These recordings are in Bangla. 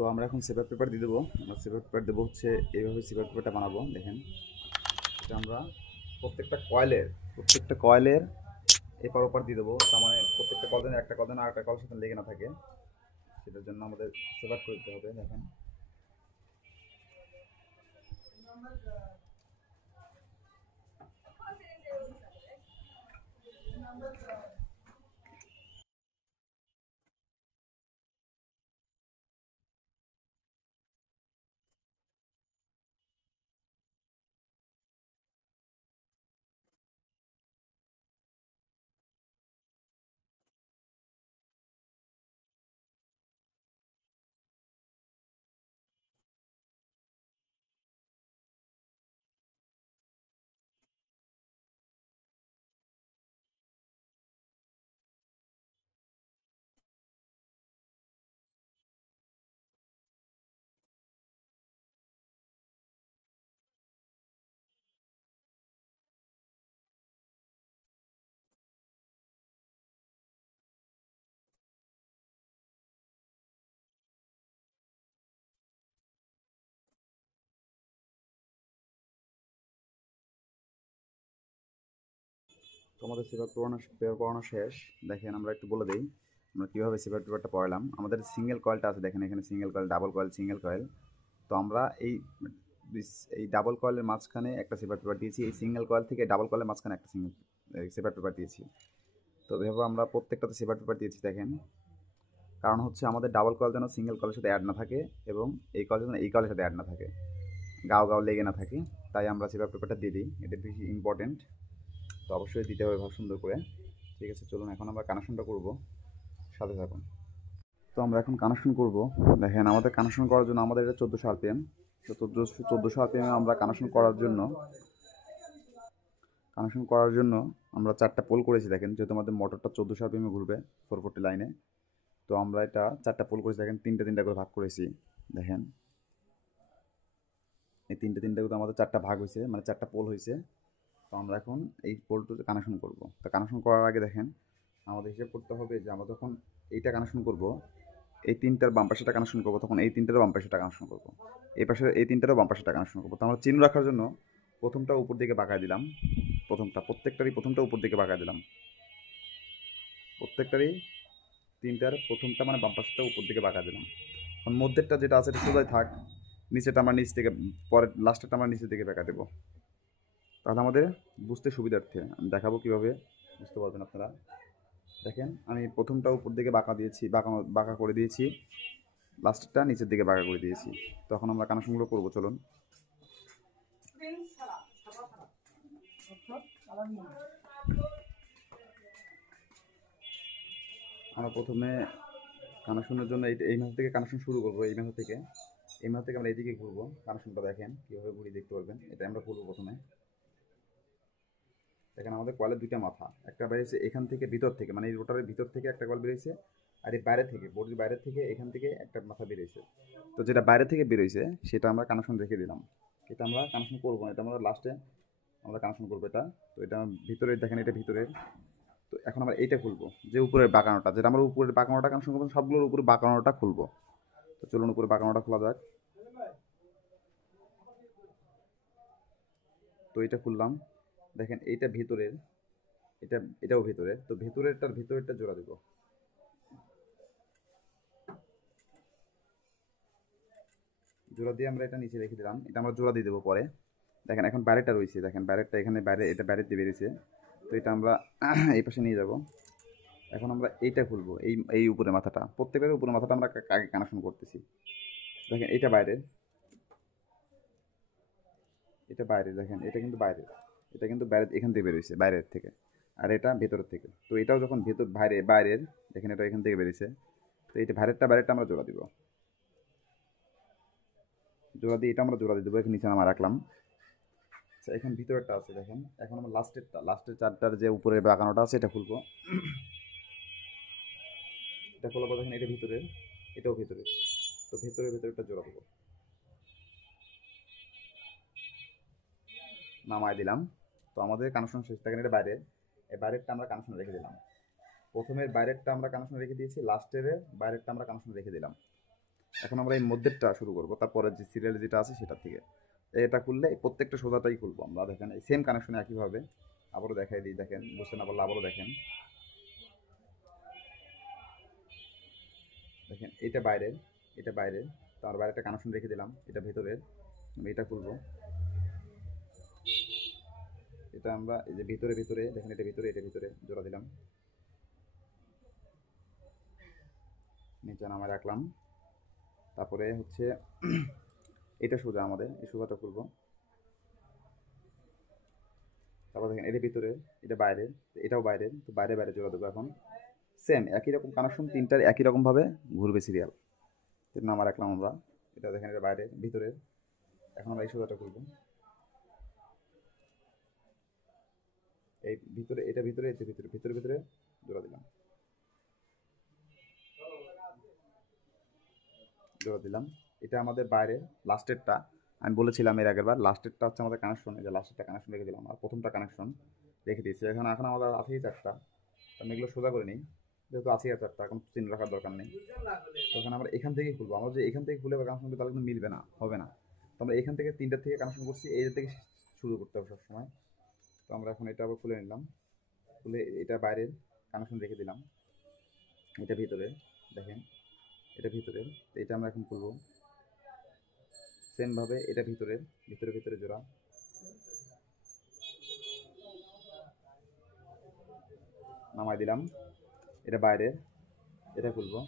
তো আমরা এখন সেপার পেপার দিয়ে দেবো। আমরা সেপার পেপার দেবো হচ্ছে এইভাবে সেপার পেপারটা বানাবো। দেখেন, এটা আমরা প্রত্যেকটা কয়েলের এপার ওপার দিয়ে দেবো। তার মানে প্রত্যেকটা কল যেন একটা কল যেন আরেকটা কলের সাথে লেগে না থাকে, সেটার জন্য আমাদের সেপার করে দিতে হবে। দেখেন, তো আমাদের সেপার পড়ানো শেষ। দেখেন, আমরা একটু বলে দিই আমরা কীভাবে সেপার পেপারটা পড়ালাম। আমাদের সিঙ্গেল কয়েলটা আছে, দেখেন এখানে single coil, double coil, single coil. তো আমরা এই ডাবল কয়েলের মাঝখানে একটা সেপার পেপার দিয়েছি, এই সিঙ্গেল কয়েল থেকে ডাবল কয়েলের মাঝখানে একটা সেপার পেপার দিয়েছি। তো এভাবে আমরা প্রত্যেকটাতে সেপার পেপার দিয়েছি। দেখেন, কারণ হচ্ছে আমাদের ডাবল কয়েল যেন সিঙ্গেল কয়েলের সাথে অ্যাড না থাকে, এবং এই কয়েল যেন এই কয়েলের সাথে অ্যাড না থাকে, গাও গাও লেগে না থাকে, তাই আমরা সেপার পেপারটা দিয়ে দিই। এটা বেশি ইম্পর্টেন্ট, তো অবশ্যই দিতে হবে ভালো সুন্দর করে। ঠিক আছে, চলুন এখন আমরা কানেকশনটা করব, সাথে থাকুন। তো আমরা এখন কানেকশন করব। দেখেন, আমাদের কানেকশন করার জন্য আমাদের এটা 1400 আরপিএম। তো 1400 আরপিএম আমরা কানেকশন করার জন্য আমরা 4টা পোল করেছি। দেখেন, যেহেতু আমাদের মোটরটা 1400 আরপিএমে ঘুরবে 440 লাইনে, তো আমরা এটা 4টা পোল করেছি। দেখেন, তিনটা করে ভাগ করেছি। দেখেন, এই তিনটা করে আমাদের 4টা ভাগ হয়েছে, মানে 4টা পোল হয়েছে। তো আমরা এখন এই পোলটুতে কানেকশন করব। তো কানেকশন করার আগে দেখেন, আমাদের হিসাব করতে হবে যে আমরা যখন এইটা কানেকশন করব, এই তিনটার বাম পাশেটা কানেকশন করবো, তখন এই তিনটারও বাম পাশেটা কানেকশন করবো, এই পাশে এই তিনটারও বাম পাশেটা কানেকশন করবো। তো আমরা চিহ্ন রাখার জন্য প্রথমটা উপর দিকে বাঁকায় দিলাম, প্রত্যেকটারই প্রথমটা উপর দিকে বাঁকায় দিলাম, প্রত্যেকটারই তিনটার প্রথমটা মানে বাম পাশেটা উপর দিকে বাঁকা দিলাম। এখন মধ্যেরটা যেটা আছে এটা সোজাই থাক, নিচেটা আমরা নিচ থেকে, পরে লাস্টেরটা আমরা নিচের দিকে বাঁকা দেবো। তাহলে আমাদের বুঝতে সুবিধার্থে আমি দেখাবো কীভাবে বুঝতে পারবেন আপনারা। দেখেন, আমি প্রথমটা উপর দিকে বাঁকা করে দিয়েছি, লাস্টটা নিচের দিকে বাঁকা করে দিয়েছি। তখন আমরা কানেকশনগুলো করবো, চলুন। আমরা প্রথমে কানেকশনের জন্য এই মাথা থেকে কানেকশন শুরু করবো। এই মাথা থেকে আমরা এইদিকে ঘুরবো। কানেকশনটা দেখেন কীভাবে ঘুরিয়ে দেখতে পারবেন। এটা আমরা করবো প্রথমে। দেখেন, আমাদের কয়েলের দুইটা মাথা, একটা বেরিয়েছে এখান থেকে ভিতর থেকে, মানে এই রোটারের ভিতর থেকে একটা কয়েল বেরিয়েছে, আর এই বাইরে থেকে, বডির বাইরে থেকে এখান থেকে একটা মাথা বেরিয়েছে। তো যেটা বাইরে থেকে বেরিয়েছে সেটা আমরা কানেকশন রেখে দিলাম। এটা আমরা কানেকশন করবো না, এটা আমরা লাস্টে আমরা কানেকশন করবো এটা। তো এটা ভিতরে, দেখেন এটা ভিতরে। তো এখন আমরা এইটা খুলবো, যে উপরের বাঁকানোটা, যেটা আমরা উপরের বাঁকানোটা কানেকশন করবো, সবগুলোর উপরে বাঁকানোটা খুলবো। তো চলুন উপরে বাঁকানোটা খোলা যাক। তো এটা খুললাম। দেখেন, এইটা ভিতরের, এটাও ভিতরের। তো ভিতরেরটা জোড়া দেবো। জোড়া দিয়ে আমরা এটা নিচে রেখে দিলাম। এটা আমরা জোড়া দিয়ে দেবো পরে। দেখেন, এখন বাইরেটা রয়েছে, দেখেন বাইরেরটা এখানে, বাইরে এটা বাইরে দিয়ে বেরিয়েছে। তো এটা আমরা এই পাশে নিয়ে যাব। এখন আমরা এইটা খুলবো, এই উপরে মাথাটা, প্রত্যেকের উপরে মাথাটা আমরা আগে কানেকশন করতেছি। দেখেন, এটা বাইরের, দেখেন এটা কিন্তু বাইরে, এখান থেকে বেরিয়েছে বাইরের থেকে, আর এটা ভেতরের থেকে। তো এটাও যখন বাইরের, দেখেন এটা এখান থেকে বেরিয়েছে। তো এটা বাইরেরটা আমরা জোড়া দিব। এটা আমরা জোড়া দিয়ে দেবো। এখানে নিচে আমরা রাখলাম। আচ্ছা, এখন ভিতরেরটা আছে, দেখেন এখন আমরা লাস্টের 4টার যে উপরের বাঁকানোটা আছে এটা খুলবো। এটা খোলার পর দেখেন এটা ভিতরের, এটাও ভিতরের। তো ভেতরেরটা জোড়া দেবো, নামায় দিলাম। তো আমাদের কানেকশন শেষ। দেখেন, এটা বাইরেরটা আমরা কানেকশন রেখে দিলাম। প্রথমের বাইরেরটা আমরা কানেকশন রেখে দিয়েছি, লাস্টের বাইরেরটা আমরা কানেকশন রেখে দিলাম। এখন আমরা এই মধ্যেরটা শুরু করব, তারপরে যে সিরিয়াল যেটা আছে সেটা থেকে এটা খুললে প্রত্যেকটা সোজাটাই খুলবো আমরা। দেখেন এই সেম কানেকশনে একইভাবে আবারও দেখাই দিই, দেখেন বুঝতে না পারলে আবারও দেখেন। দেখেন এটা বাইরের, এটা বাইরের, তার বাইরে কানেকশন রেখে দিলাম, এটা ভেতরের, এটা খুলবো। এটা আমরা এই যে ভিতরে ভিতরে দেখেন, এটা ভিতরে, এটা ভিতরে জোড়া দিলাম, নিচে নামা রাখলাম। তারপরে হচ্ছে এটা সোজা, আমাদের এই সোজাটা খুলবো। তারপর দেখেন এটা ভিতরে, এটা বাইরে, এটাও বাইরে, তো বাইরে বাইরে জোড়া দেবো। এখন সেম একই রকম কানেকশন, তিনটার একই রকমভাবে ঘুরবে সিরিয়াল। তিন নামা রাখলাম আমরা। এটা দেখেন এটা বাইরে ভিতরে। এখন আমরা এই সোজাটা খুলবো, এই ভিতরে, এটা ভিতরে, এটা ভিতরে, ভিতরে ভিতরে জোড়া দিলাম, জোড়া দিলাম। এটা আমাদের বাইরে লাস্টেরটা, আমি বলেছিলাম এর আগের বার, লাস্টেরটা হচ্ছে আমাদের কানেকশন। এই যে লাস্টেরটা কানেকশন রেখে দিলাম, আর প্রথমটা কানেকশন রেখে দিয়েছি। এখন এখন আমাদের আছেই চারটা, আমি এগুলো সোজা করে নিই, যেহেতু আছেই আর চারটা, এখন চিহ্ন রাখার দরকার নেই। তখন আমরা এখান থেকেই খুলবো। আমরা যে এখান থেকে খুলে কানেকশন করি তাহলে কিন্তু মিলবে না, হবে না। তো আমরা এখান থেকে তিনটার থেকে কানেকশন করছি, এই থেকে শুরু করতে হবে সবসময়। তো আমরা এখন এটা আবার খুলে নিলাম, খুলে এটা বাইরের কানেকশন রেখে দিলাম, এটা ভিতরে, দেখেন এটা ভিতরে, এটা আমরা এখন খুলবো সেমভাবে। এটা ভিতরে, ভিতরে ভিতরে জোড়া, নামাই দিলাম। এটা বাইরে, এটা খুলবো,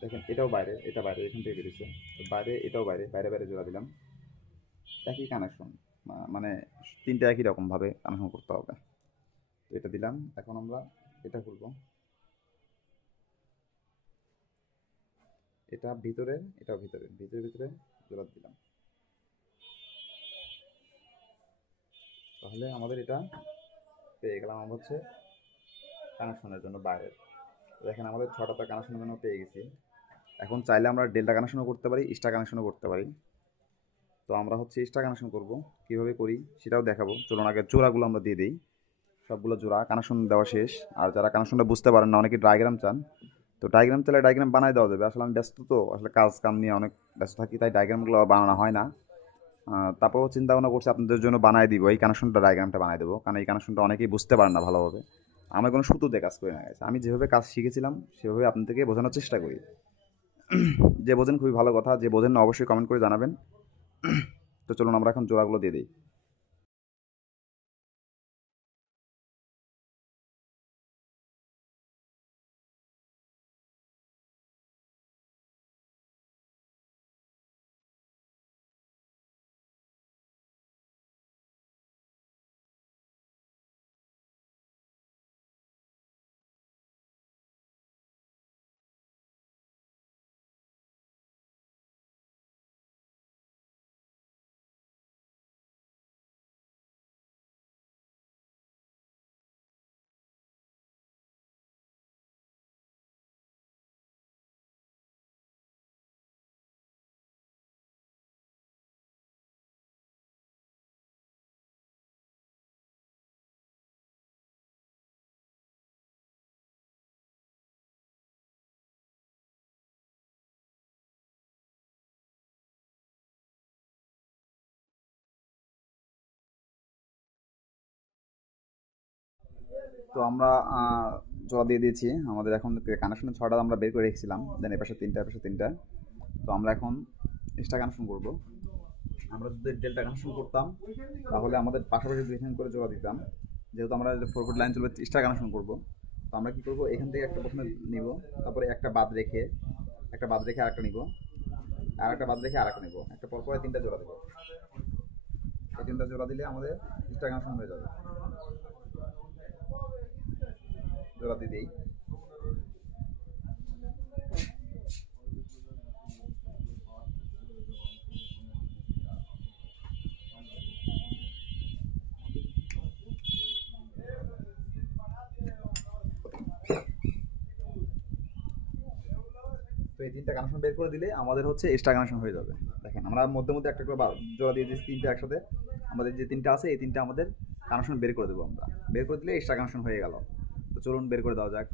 দেখেন এটাও বাইরে, এটা বাইরে, এখান থেকে বেরিয়েছে, বাইরে, এটাও বাইরে, বাইরে বাইরে জোড়া দিলাম। একই কানেকশন, মানে তিনটা একই রকমভাবে কানেকশন করতে হবে। তো এটা দিলাম। এখন আমরা এটা খুলবো, এটা ভিতরে, এটাও ভিতরে, ভিতরে ভিতরে জোড়া দিলাম। তাহলে আমাদের এটা পেয়ে গেলাম আমরা হচ্ছে কানেকশনের জন্য বাইরের। দেখেন আমাদের 6টা কানেকশনের জন্য পেয়ে গেছি। এখন চাইলে আমরা ডেল্টা কানেকশনও করতে পারি, স্টার কানেকশনও করতে পারি। তো আমরা হচ্ছে স্টার কানেকশন করব, কীভাবে করি সেটাও দেখাবো। চলুন আগে জোড়াগুলো আমরা দিয়ে দিই। সবগুলো জোড়া কানেকশন দেওয়া শেষ। আর যারা কানেকশনটা বুঝতে পারেন না, অনেকে ডায়াগ্রাম চান, তো ডায়াগ্রাম চাইলে ডায়াগ্রাম বানাই দেওয়া যাবে। আসলে আমি ব্যস্ত, তো আসলে কাজ কাম নিয়ে অনেক ব্যস্ত থাকি, তাই ডায়াগ্রামগুলো বানানো হয় না। তারপরও চিন্তা ভাবনা করছি আপনাদের জন্য বানাই দিব, এই কানেকশনটা ডায়াগ্রামটা বানাই দেবো, কারণ এই কানেকশনটা অনেকেই বুঝতে পারেন না ভালোভাবে। আমি কোনো সুতোতে কাজ করি না, আমি যেভাবে কাজ শিখেছিলাম সেভাবে আপনাদেরকে বোঝানোর চেষ্টা করি। যে বোঝেন খুবই ভালো কথা, যে বোঝেন না অবশ্যই কমেন্ট করে জানাবেন। তো চলুন আমরা এখন জোড়াগুলো দিয়ে দিই। তো আমরা জোড়া দিয়ে দিয়েছি। আমাদের এখন কানেকশনের 6টা আমরা বের করে রেখেছিলাম, দেন এ পাশে 3টা, এ পাশে 3টা। তো আমরা এখন এক্সট্রা কানেকশন করবো। আমরা যদি ডেল্টা কানেকশন করতাম তাহলে আমাদের পাশাপাশি 2 করে জোড়া দিতাম। যেহেতু আমরা ফরওয়ার্ড লাইন চলবে, এক্সট্রা কানেকশন করবো। তো আমরা কী করবো, এখান থেকে একটা প্রথমে নিব, তারপরে একটা বাদ রেখে, একটা বাদ রেখে আরেকটা নিব, আর একটা বাদ রেখে আরেকটা নিব, একটা পরপরে 3টা জোড়া দেবো। এই 3টা জোড়া দিলে আমাদের এক্সট্রা কানেকশন হয়ে যাবে। জোড়া দিয়ে দিই। তো এই 3টা কানেকশন বের করে দিলে আমাদের হচ্ছে এক্সট্রা কানেকশন হয়ে যাবে। দেখেন আমরা মধ্যে মধ্যে একটা করে জোড়া দিয়ে দিয়েছি, 3টা একসাথে। আমাদের যে 3টা আছে এই 3টা আমাদের কানেকশন বের করে দেবো আমরা। বের করে দিলে এক্সট্রা কানেকশন হয়ে গেল। তো চলুন বের করে দেওয়া যাক।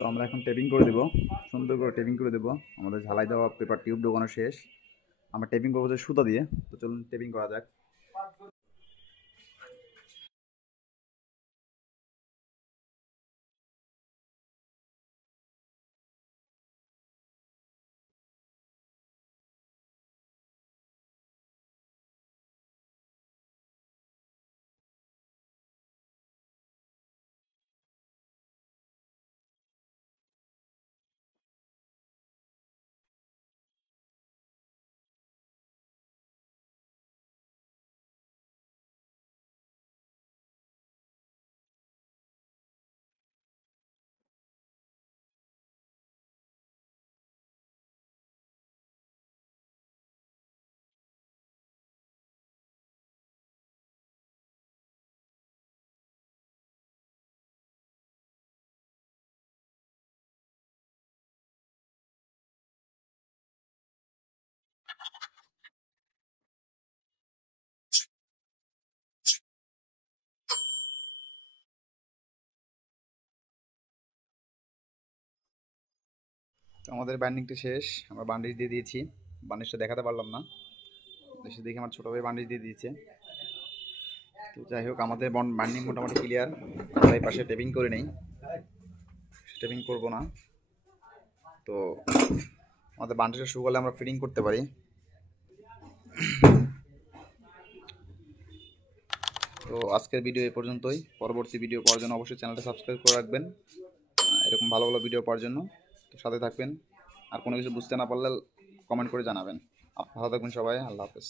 তো আমরা এখন টেপিং করে দেবো, সুন্দর করে টেপিং করে দেবো। আমাদের ঝালাই দেওয়া পেপার টিউব ঢোকানো শেষ। আমরা টেপিং করবো যে সুতা দিয়ে। তো চলুন টেপিং করা যাক। তো আমাদের বান্ডিংটা শেষ, আমরা বান্ডিজ দিয়ে দিয়েছি। বান্ডিজটা দেখাতে পারলাম না, এসে দেখি আমার ছোটো ভাই বান্ডিজ দিয়ে দিয়েছে। তো যাই হোক, আমাদের বান্ডিং মোটামুটি ক্লিয়ার। আমরা এই পাশে টেপিং করে নেই, টেপিং করবো না। তো আমাদের বান্ডিজটা শুরু করলে আমরা ফিটিং করতে পারি। তো আজকের ভিডিও এই পর্যন্তই। পরবর্তী ভিডিও পাওয়ার জন্য অবশ্যই চ্যানেলটা সাবস্ক্রাইব করে রাখবেন, এরকম ভালো ভালো ভিডিও পাওয়ার জন্য। তো সাথে থাকবেন, আর কোনো কিছু বুঝতে না পারলে কমেন্ট করে জানাবেন। ভালো থাকবেন সবাই, আল্লাহ হাফেজ।